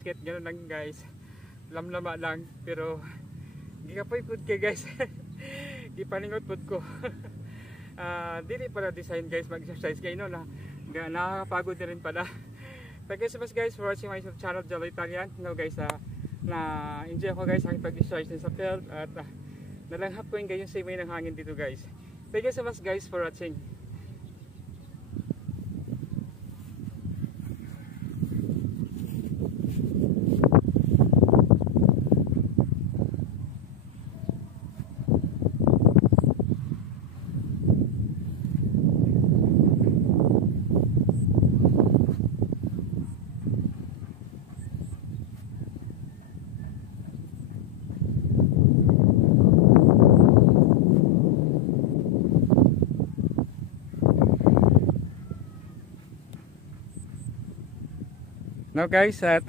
Gano'n lang guys, lamlama lang pero gikapoy pud kay guys. Gipaningot pud ko. Dili para design guys mag-exercise kayo no na nakakapagod na rin pala. Thank you so much guys for watching my YouTube channel Jello Italian. No guys, na enjoy ako guys ang pag-exercise sa field at nalanghap ko yung ganyan sa may ng hangin dito guys. Thank you so much guys for watching. No guys, at